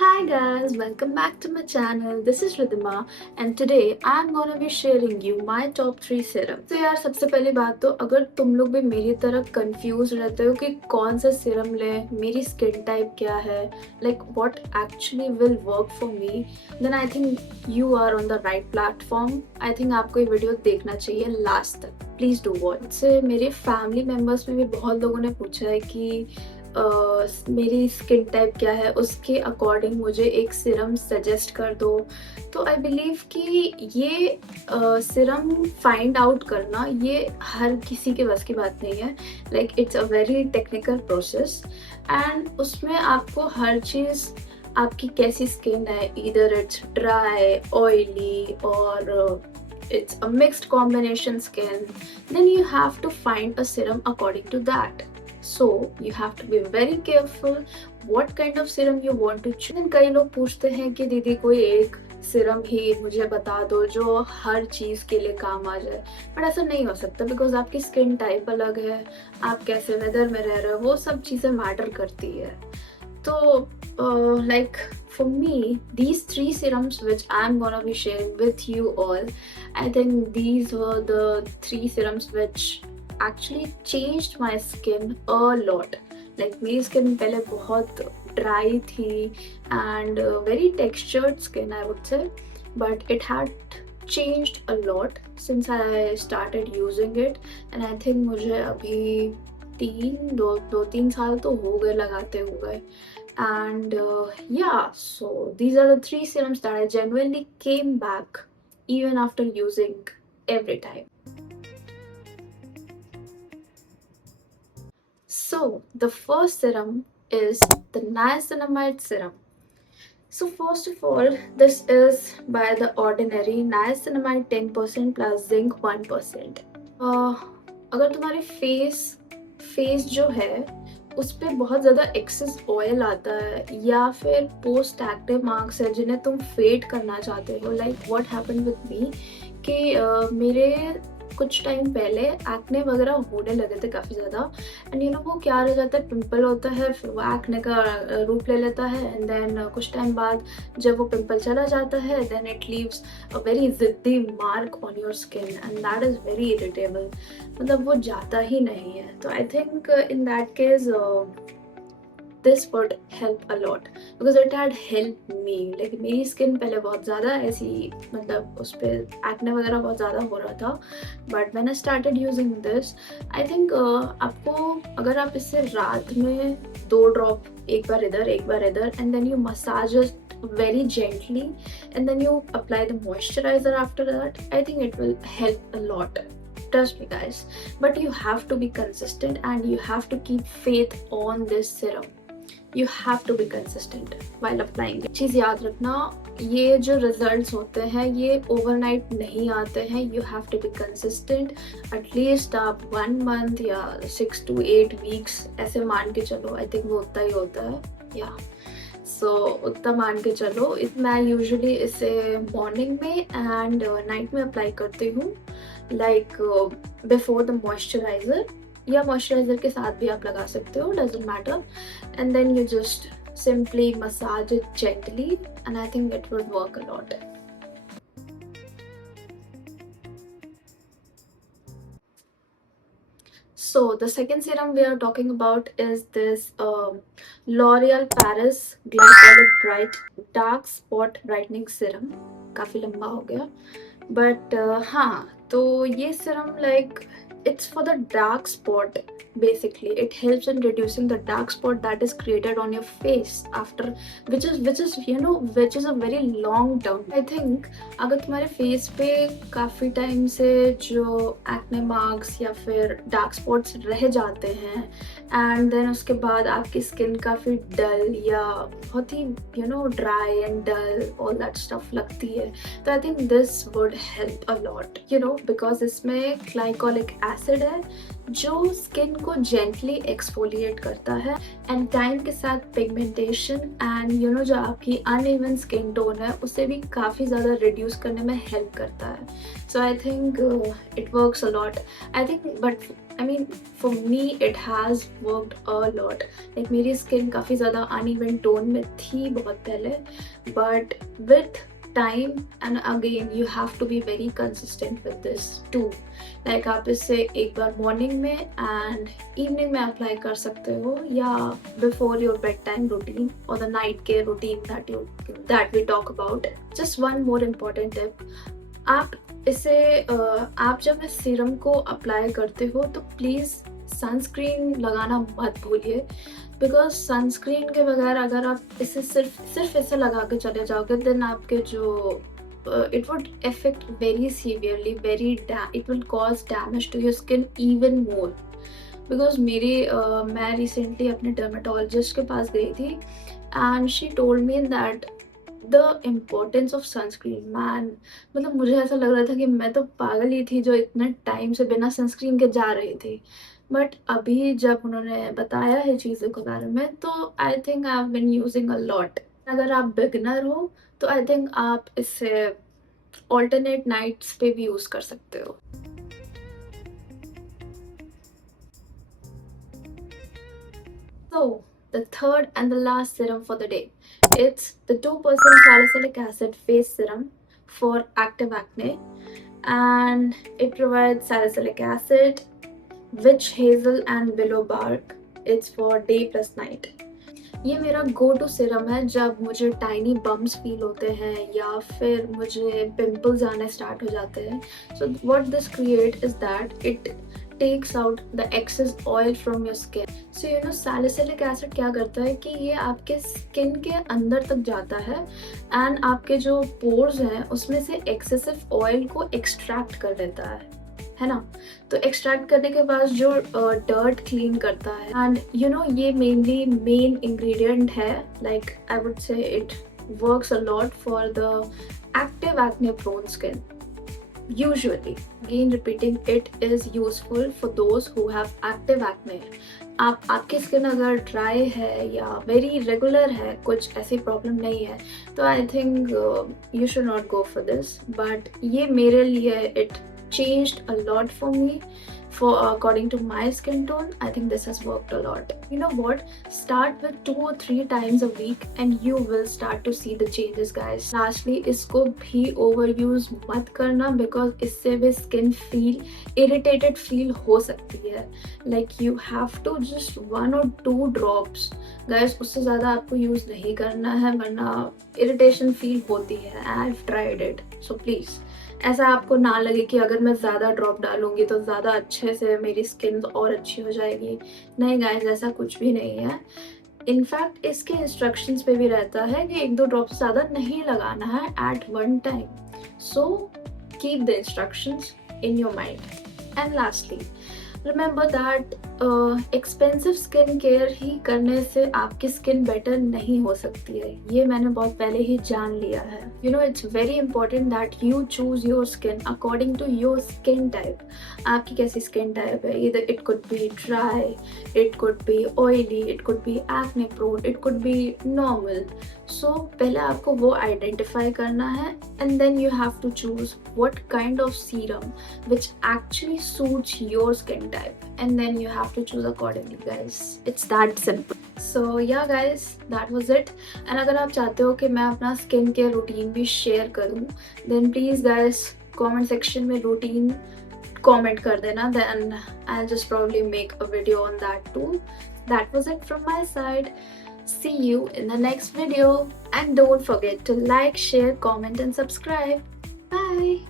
Hi guys, welcome back to my channel. This is Ridhima and today I'm gonna be sharing you my top 3 serums. तो यार सबसे पहली बात तो अगर तुम लोग भी मेरी तरह कंफ्यूज रहते हो कि कौन सा सीरम लें, मेरी स्किन टाइप क्या है, like what actually will work for me, then I think you are on the right platform. I think आपको ये वीडियो देखना चाहिए लास्ट तक. Please do watch. से मेरे फैमिली मेम्बर्स में भी बहुत लोगों ने पूछा है कि मेरी स्किन टाइप क्या है, उसके अकॉर्डिंग मुझे एक सिरम सजेस्ट कर दो. तो आई बिलीव कि ये सिरम फाइंड आउट करना ये हर किसी के बस की बात नहीं है. Like it's a very technical process and उसमें आपको हर चीज़ आपकी कैसी स्किन है, इधर इट्स ड्राई, ऑयली और it's a mixed combination skin, then you have to find a serum according to that. So you have to be very careful what kind of serum you want to choose. कई लोग पूछते हैं कि दीदी कोई एक सिरम ही मुझे बता दो जो हर चीज़ के लिए काम आ जाए, बट ऐसा नहीं हो सकता बिकॉज आपकी स्किन टाइप अलग है, आप कैसे वेदर में रह रहे हो, वो सब चीज़ें मैटर करती है. So, for me, these 3 serums which I'm gonna be sharing with you all, I think these were the 3 serums which actually changed my skin a lot. Like मेरी skin पहले बहुत dry थी and very textured skin I would say, but it had changed a lot since I started using it and I think मुझे अभी दो तीन साल तो हो गए लगाते हुए. And yeah, so these are the 3 serums that I genuinely came back even after using every time. So the first serum is the niacinamide serum. So first of all, this is by The Ordinary, niacinamide 10% plus zinc 1%. अगर तुम्हारी face जो है उस पर बहुत ज़्यादा excess oil आता है या फिर पोस्ट एक्टिव मार्क्स है जिन्हें तुम फेड करना चाहते हो, like what happened with me कि मेरे कुछ टाइम पहले एक्ने वगैरह होने लगे थे काफ़ी ज़्यादा एंड यू नो वो क्या रह जाता है, पिंपल होता है फिर वो एक्ने का रूप ले लेता है एंड देन कुछ टाइम बाद जब वो पिंपल चला जाता है then it leaves a very जिद्दी mark on your skin and that is very irritable. मतलब वो जाता ही नहीं है. तो I think in that case this would help a lot because it had helped me. like मेरी स्किन पहले बहुत ज़्यादा ऐसी मतलब उस पर एक्ने वगैरह बहुत ज़्यादा हो रहा था, but when I started using this I think आपको अगर आप इससे रात में 2 ड्रॉप एक बार इधर and then you massage it very gently and then you apply the moisturizer after that, I think it will help a lot. Trust me guys, but you have to be consistent and you have to keep faith on this serum. You have to be consistent while applying it. चीज़ याद रखना, ये जो results होते हैं ये overnight नहीं आते हैं. You have to be consistent. At least आप 1 मंथ या 6 to 8 वीक्स ऐसे मान के चलो. आई थिंक वो उतना ही होता है या सो उतना मान के चलो. मैं यूजुअली इसे मॉर्निंग में एंड नाइट में अप्लाई करती हूँ, लाइक बिफोर द मॉइस्चराइजर या मॉइस्चराइजर के साथ भी आप लगा सकते हो, doesn't matter. And then you just simply massage it gently and I think it will work a lot. So the second serum we are talking about is this L'Oreal Paris Glycolic Bright Dark Spot Brightening Serum. काफ़ी लंबा हो गया but हाँ, तो ये serum like it's for the dark spot. Basically it helps in reducing the dark spot that is created on your face after which is you know which is a very long term. I think अगर तुम्हारे face पे काफ़ी time से जो acne marks या फिर dark spots रह जाते हैं एंड देन उसके बाद आपकी स्किन काफ़ी डल या बहुत ही you know dry and dull all that stuff लगती है, तो I think this would help a lot you know because इसमें ग्लाइकोलिक एसिड है जो स्किन को जेंटली एक्सफोलिएट करता है एंड टाइम के साथ पिगमेंटेशन एंड यू नो जो आपकी अनइवन स्किन टोन है उसे भी काफ़ी ज़्यादा रिड्यूस करने में हेल्प करता है. So I think it works a lot. I think but I mean, for me it has worked a lot. Like मेरी skin काफ़ी ज़्यादा uneven tone में थी बहुत पहले, but with time and again you have to be very consistent with this too. Like आप इसे एक बार morning में and evening में apply कर सकते हो, या before your bedtime routine or the night care routine that we talk about. Just one more important tip, आप इसे आप जब इस सीरम को अप्लाई करते हो तो प्लीज़ सनस्क्रीन लगाना मत भूलिए, बिकॉज सनस्क्रीन के बगैर अगर आप इसे सिर्फ ऐसे लगा के चले जाओगे देन आपके जो it would affect very severely, it will cause damage to your skin even more. Because मैं रिसेंटली अपने डर्मेटोलॉजिस्ट के पास गई थी and she told me that the importance of sunscreen. Man, मतलब मुझे ऐसा लग रहा था कि मैं तो पागल ही थी जो इतने टाइम से बिना सनस्क्रीन के जा रही थी, बट अभी जब उन्होंने बताया है चीज़ों के बारे में तो I think I have been using a lot. अगर आप बिगनर हो तो आई थिंक आप इसे ऑल्टरनेट नाइट्स पे भी यूज़ कर सकते हो। So, the third and the last serum for the day. It's the 2% salicylic acid face serum for active acne, and it provides salicylic acid, witch hazel and willow bark. It's for day plus night. ये मेरा go to Siram है जब मुझे tiny bumps feel होते हैं या फिर मुझे पिंपल्स आने स्टार्ट हो जाते हैं। So what this create is that it takes out the excess oil from your skin. So you know salicylic acid क्या करता है कि ये आपके स्किन के अंदर तक जाता है एंड आपके जो पोर्स हैं उसमें से एक्सेसिव ऑयल को एक्सट्रैक्ट कर लेता है ना। तो एक्सट्रैक्ट करने के बाद जो डर्ट क्लीन करता है एंड यू नो ये मेनली मेन इंग्रेडिएंट है। Like I would say it works a lot for the active acne prone skin. Usually, again repeating, it is useful for those who have active acne. आपकी skin अगर dry है या very regular है, कुछ ऐसी problem नहीं है, तो I think you should not go for this. But ये मेरे लिए it changed a lot for me. For according to my skin tone, I think this has worked a lot. You know what? Start with 2 or 3 times a week and you will start to see the changes, guys. Lastly, इसको भी overuse मत करना because इससे भी skin irritated feel हो सकती है. Like you have to just 1 or 2 drops, guys. उससे ज़्यादा आपको use नहीं करना है वरना irritation feel होती है. I've tried it, so please. ऐसा आपको ना लगे कि अगर मैं ज़्यादा ड्रॉप डालूंगी तो ज़्यादा अच्छे से मेरी स्किन और अच्छी हो जाएगी. नहीं गाइस, ऐसा कुछ भी नहीं है. इनफैक्ट इसके इंस्ट्रक्शंस पे भी रहता है कि 1-2 ड्रॉप से ज़्यादा नहीं लगाना है at one time. So keep the instructions in your mind. And lastly, remember that expensive skin care ही करने से आपकी स्किन बेटर नहीं हो सकती है. ये मैंने बहुत पहले ही जान लिया है. You know it's very important that you choose your skin according to your skin type. आपकी कैसी स्किन टाइप है? इधर it could be dry, it could be oily, it could be acne prone, it could be normal. So पहले आपको वो identify करना है and then you have to choose what kind of serum which actually suits your skin type, and then you have to choose accordingly, guys. It's that simple. So yeah guys, that was it. And अगर आप चाहते हो कि मैं अपना skin care routine भी share करूँ, then please guys comment section में रूटीन comment कर देना, then I'll just probably make a video on that too. That was it from my side. See you in the next video, and don't forget to like, share, comment and subscribe. Bye.